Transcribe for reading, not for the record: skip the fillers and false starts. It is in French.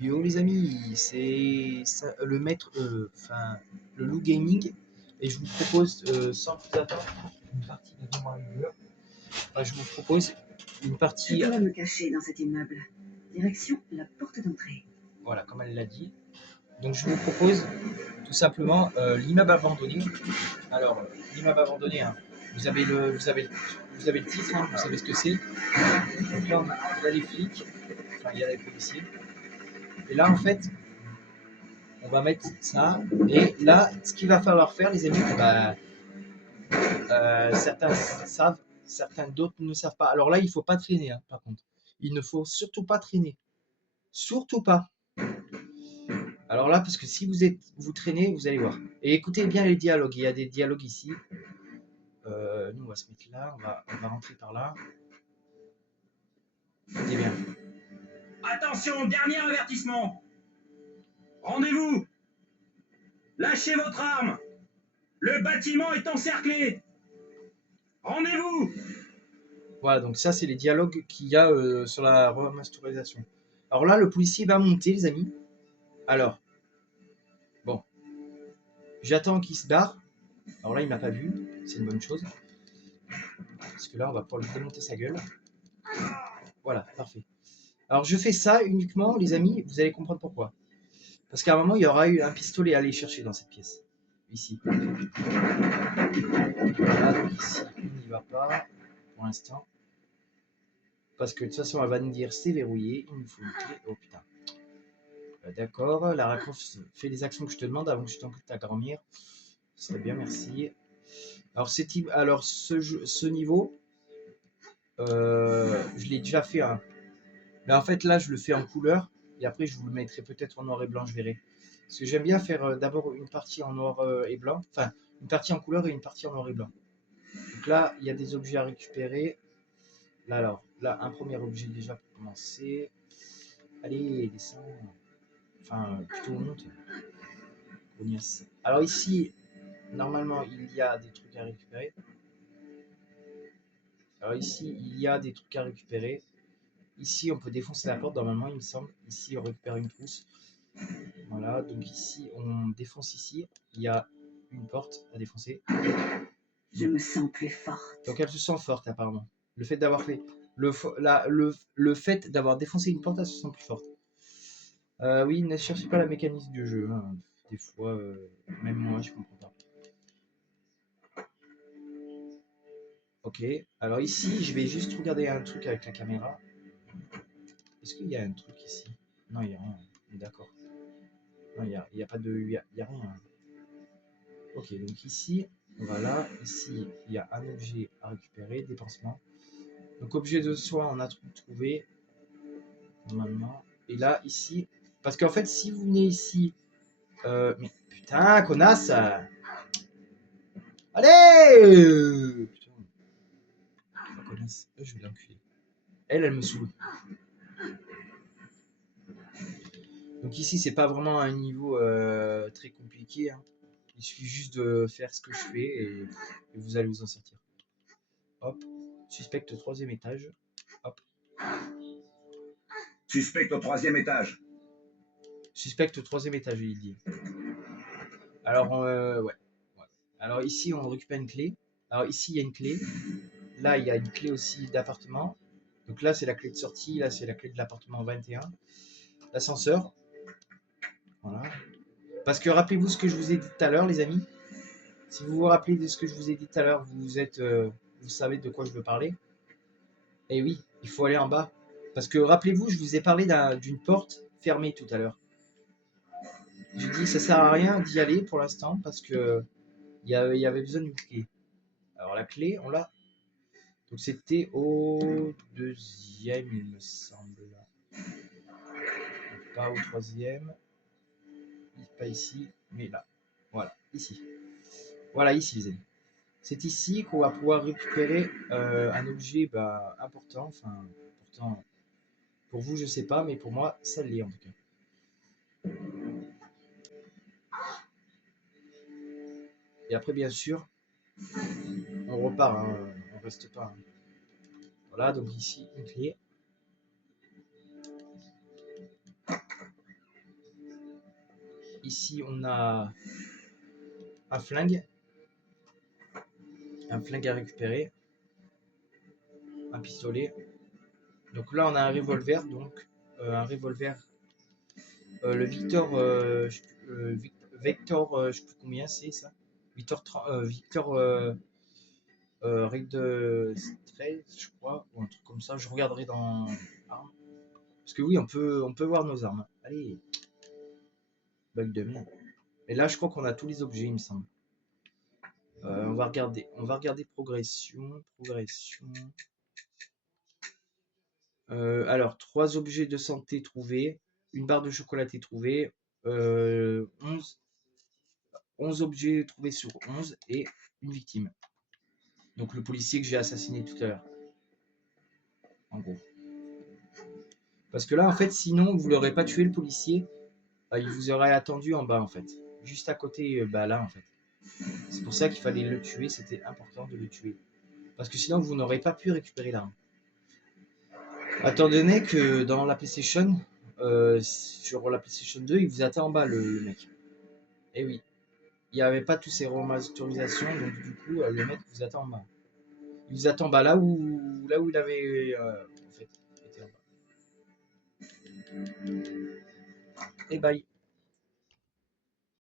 Yo les amis, c'est le maître, enfin le loup gaming, et je vous propose sans plus attendre une partie de Tomb Raider. Enfin, je vous propose une Je partie, dois me cacher dans cet immeuble. Direction la porte d'entrée. voilà, comme elle l'a dit. Donc je vous propose tout simplement l'immeuble abandonné. Alors l'immeuble abandonné, hein, vous avez le titre, hein, vous savez ce que c'est. Donc là il y a les flics, enfin il y a les policiers. Et là en fait on va mettre ça. Et là, ce qu'il va falloir faire, les amis, bah, certains savent, certains d'autres ne savent pas. Alors là, il ne faut pas traîner, hein, par contre. Il ne faut surtout pas traîner. Surtout pas. Alors là, parce que si vous traînez, vous allez voir. Et écoutez bien les dialogues. Il y a des dialogues ici. Nous, on va se mettre là. On va rentrer par là. Écoutez bien. Attention, dernier avertissement. Rendez-vous. Lâchez votre arme. Le bâtiment est encerclé. Rendez-vous. Voilà, donc ça, c'est les dialogues qu'il y a sur la remasterisation. Alors là, le policier va monter, les amis. Alors, bon, j'attends qu'il se barre. Alors là, il m'a pas vu, c'est une bonne chose. Parce que là, on va pouvoir lui démonter sa gueule. Voilà, parfait. Alors je fais ça uniquement, les amis, vous allez comprendre pourquoi. Parce qu'à un moment, il y aura eu un pistolet à aller chercher dans cette pièce. Ici. Voilà, donc ici, on n'y va pas pour l'instant. Parce que de toute façon, elle va nous dire c'est verrouillé, il nous faut une clé. Oh putain. D'accord, Lara Croft, fais les actions que je te demande avant que je t'en prie de t'endormir. Ce serait bien, merci. Alors, ce niveau, je l'ai déjà fait. Hein. Mais en fait, là, je le fais en couleur. Et après, je vous le mettrai peut-être en noir et blanc, je verrai. Parce que j'aime bien faire d'abord une partie en noir et blanc. Enfin, une partie en couleur et une partie en noir et blanc. Donc là, il y a des objets à récupérer. Là, alors, là, un premier objet déjà pour commencer. Allez, descends. Enfin, plutôt monte. Cognasse. Alors ici, normalement, il y a des trucs à récupérer. Alors ici, il y a des trucs à récupérer. Ici, on peut défoncer la porte, normalement, il me semble. Ici, on récupère une trousse. Voilà, donc ici, on défonce ici. Il y a une porte à défoncer. Je me sens plus forte. Donc elle se sent forte, apparemment. Le fait d'avoir fait... Le fait d'avoir défoncé une porte, elle se sent plus forte. Oui, ne cherchez pas la mécanique du jeu. Hein. Des fois, même moi, je comprends pas. Ok, alors ici, je vais juste regarder un truc avec la caméra. Est-ce qu'il y a un truc ici? Non, il n'y a rien. D'accord. Non, il y a pas de... Il y a rien. Ok, donc ici, voilà. Ici, il y a un objet à récupérer, des pansements. Donc objet de soin, on a trouvé. Normalement. Et là, ici... Parce qu'en fait, si vous venez ici... mais putain, connasse! Allez! Putain. Oh, connasse. Je vais l'enculer. Elle me saoule. Donc ici, c'est pas vraiment un niveau très compliqué. Hein. Il suffit juste de faire ce que je fais et vous allez vous en sortir. Hop. Suspecte au 3e étage. Hop. Suspect au 3e étage. Suspecte au 3e étage, il dit. Alors, ouais. Alors ici, on récupère une clé. Alors ici, il y a une clé. Là, il y a une clé aussi d'appartement. Donc là, c'est la clé de sortie. Là, c'est la clé de l'appartement 21. L'ascenseur. Voilà. Parce que rappelez-vous ce que je vous ai dit tout à l'heure, les amis. Si vous vous rappelez de ce que je vous ai dit tout à l'heure, vous savez de quoi je veux parler. Et oui, il faut aller en bas. Parce que rappelez-vous, je vous ai parlé d'une porte fermée tout à l'heure. J'ai dit ça sert à rien d'y aller pour l'instant parce que il y avait besoin d'une clé. Alors la clé, on l'a. Donc c'était au 2e, il me semble. Donc, pas au 3e. Pas ici, mais là. Voilà, ici. Voilà, ici, les amis. C'est ici qu'on va pouvoir récupérer un objet important. Enfin, important. Pour vous, je sais pas, mais pour moi, ça l'est en tout cas. Et après, bien sûr, on repart, hein, on reste pas. Hein. Voilà, donc ici, une clé. ici, on a un flingue. Un flingue à récupérer. Un pistolet. Donc là, on a un revolver. Donc, un revolver. Le Victor, Vector, je sais plus combien c'est ça. Victor, Victor Red 13, je crois, ou un truc comme ça. Je regarderai dans armes. Parce que oui, on peut voir nos armes. Allez, bug de merde. Et là, je crois qu'on a tous les objets, il me semble. On va regarder progression. Alors, 3 objets de santé trouvés, une barre de chocolaté trouvée, 11 objets trouvés sur 11 et une victime. Donc le policier que j'ai assassiné tout à l'heure. En gros. Parce que là, en fait, sinon, vous l'aurez pas tué le policier. Il vous aurait attendu en bas, en fait. Juste à côté, là, en fait. C'est pour ça qu'il fallait le tuer. C'était important de le tuer. Parce que sinon, vous n'aurez pas pu récupérer l'arme. Étant donné que dans la PlayStation, sur la PlayStation 2, il vous attend en bas, le mec. Et oui. Il n'y avait pas toutes ces remasterisations, donc du coup, le mec vous attend en bas. Il vous attend en bas là où il avait en fait été en bas. Et bye.